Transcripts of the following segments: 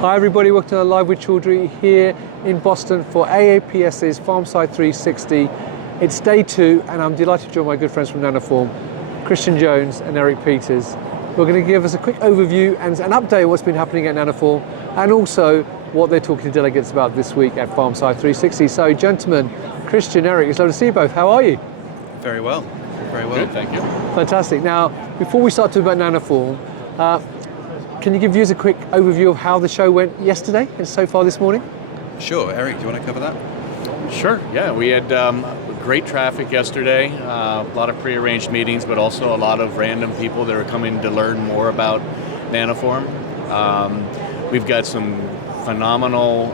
Hi everybody, welcome to Live with Chaudhry here in Boston for AAPS's Farmside 360. It's day 2 and I'm delighted to join my good friends from Nanoform, Christian Jones and Eric Peters. We're going to give us a quick overview and an update of what's been happening at Nanoform and also what they're talking to delegates about this week at Farmside 360. So gentlemen, Christian, Eric, it's lovely to see you both. How are you? Very well, very well. Good, thank you. Fantastic. Now, before we start talking about Nanoform, can you give viewers a quick overview of how the show went yesterday and so far this morning? Sure. Eric, do you want to cover that? Sure, yeah. We had great traffic yesterday, a lot of prearranged meetings, but also a lot of random people that are coming to learn more about Nanoform. We've got some phenomenal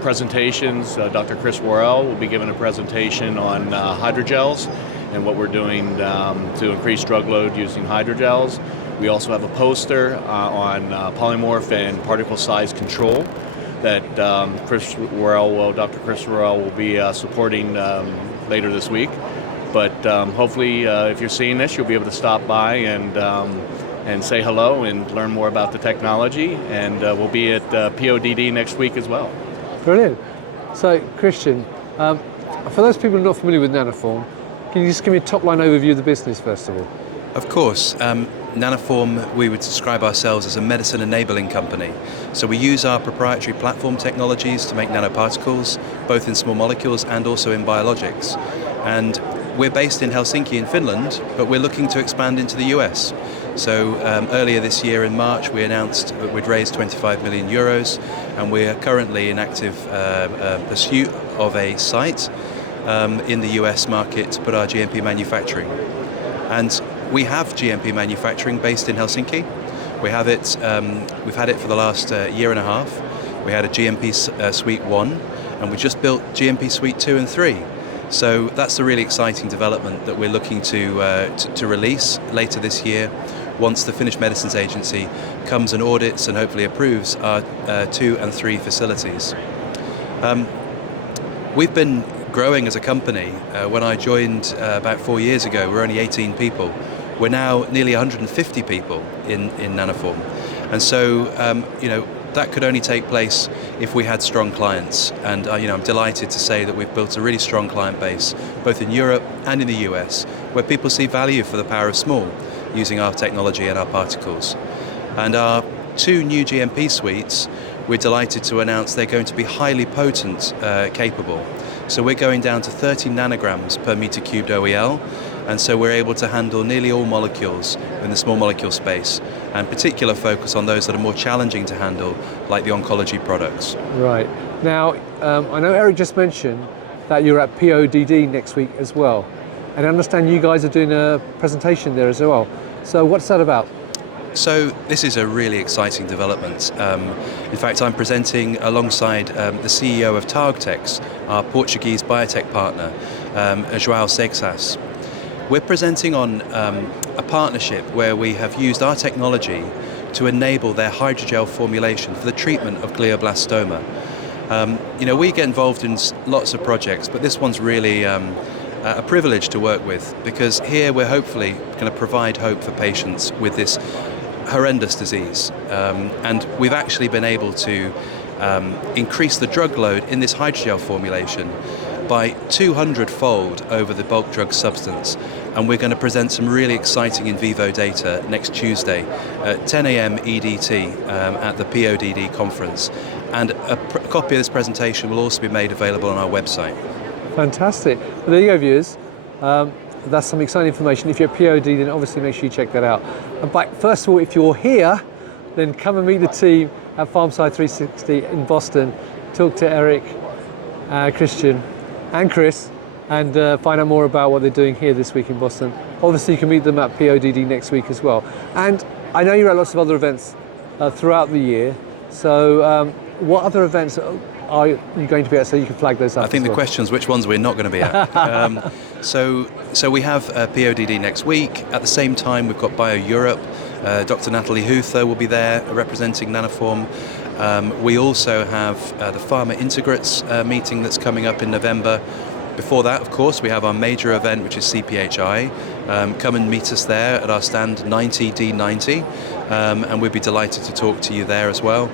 presentations. Dr. Chris Worrall will be giving a presentation on hydrogels and what we're doing to increase drug load using hydrogels. We also have a poster on polymorph and particle size control that Dr. Chris Worrall will be supporting later this week. But hopefully, if you're seeing this, you'll be able to stop by and say hello and learn more about the technology. And we'll be at PODD next week as well. Brilliant. So, Christian, for those people who are not familiar with Nanoform, can you just give me a top-line overview of the business, first of all? Of course. Nanoform, we would describe ourselves as a medicine enabling company. So we use our proprietary platform technologies to make nanoparticles, both in small molecules and also in biologics. And we're based in Helsinki in Finland, but we're looking to expand into the US. So earlier this year in March, we announced that we'd raised 25 million euros, and we're currently in active pursuit of a site in the US market to put our GMP manufacturing. And we have GMP manufacturing based in Helsinki. We have it. We've had it for the last year and a half. We had a GMP Suite 1, and we just built GMP Suite 2 and 3. So that's a really exciting development that we're looking to release later this year, once the Finnish Medicines Agency comes and audits and hopefully approves our 2 and 3 facilities. We've been growing as a company. When I joined about 4 years ago, we were only 18 people. We're now nearly 150 people in Nanoform. And so, that could only take place if we had strong clients. And, I'm delighted to say that we've built a really strong client base, both in Europe and in the US, where people see value for the power of small, using our technology and our particles. And our 2 new GMP suites, we're delighted to announce they're going to be highly potent capable. So we're going down to 30 nanograms per meter cubed OEL, and so we're able to handle nearly all molecules in the small molecule space, and particular focus on those that are more challenging to handle, like the oncology products. Right. Now, I know Eric just mentioned that you're at PODD next week as well, and I understand you guys are doing a presentation there as well. So what's that about? So this is a really exciting development. In fact, I'm presenting alongside the CEO of Targtex, our Portuguese biotech partner, João Seixas. We're presenting on a partnership where we have used our technology to enable their hydrogel formulation for the treatment of glioblastoma. We get involved in lots of projects, but this one's really a privilege to work with, because here we're hopefully going to provide hope for patients with this horrendous disease. And we've actually been able to increase the drug load in this hydrogel formulation by 200-fold over the bulk drug substance. And we're going to present some really exciting in vivo data next Tuesday at 10 a.m. EDT at the PODD conference. And a copy of this presentation will also be made available on our website. Fantastic. Well, there you go, viewers. That's some exciting information. If you're at POD, then obviously make sure you check that out. But first of all, if you're here, then come and meet the team at Farmside 360 in Boston. Talk to Eric, Christian, and Chris, and find out more about what they're doing here this week in Boston. Obviously, you can meet them at PODD next week as well. And I know you're at lots of other events throughout the year. So, what other events are you going to be at, so you can flag those up? I think the question is which ones we're not going to be at. So we have PODD next week. At the same time, we've got Bio Europe. Dr. Nathalie Huther will be there representing Nanoform. We also have the Pharma Integrates meeting that's coming up in November. Before that, of course, we have our major event, which is CPHI. Come and meet us there at our stand 90D90, and we'd be delighted to talk to you there as well.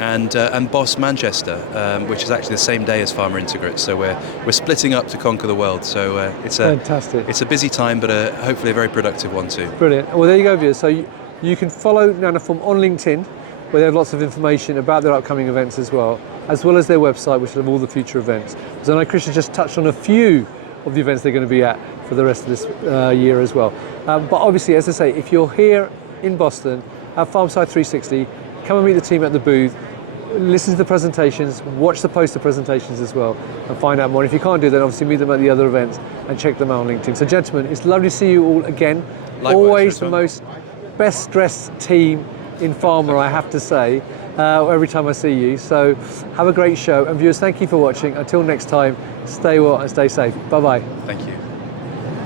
and Boss Manchester, which is actually the same day as Pharma Integrate. So we're splitting up to conquer the world. So it's Fantastic. It's a busy time, but hopefully a very productive one too. Brilliant. Well, there you go, viewers. So you can follow Nanoform on LinkedIn, where they have lots of information about their upcoming events as well as their website, which will have all the future events. So I know Krcho just touched on a few of the events they're going to be at for the rest of this year as well. But obviously, as I say, if you're here in Boston at Farmside 360, come and meet the team at the booth, listen to the presentations, watch the poster presentations as well, and find out more. And if you can't do that, obviously meet them at the other events and check them out on LinkedIn. So gentlemen, it's lovely to see you all again. Likewise, Always Osman. the most best dressed team in Pharma, I have to say, every time I see you. So have a great show. And viewers, thank you for watching. Until next time, stay well and stay safe. Bye-bye. Thank you.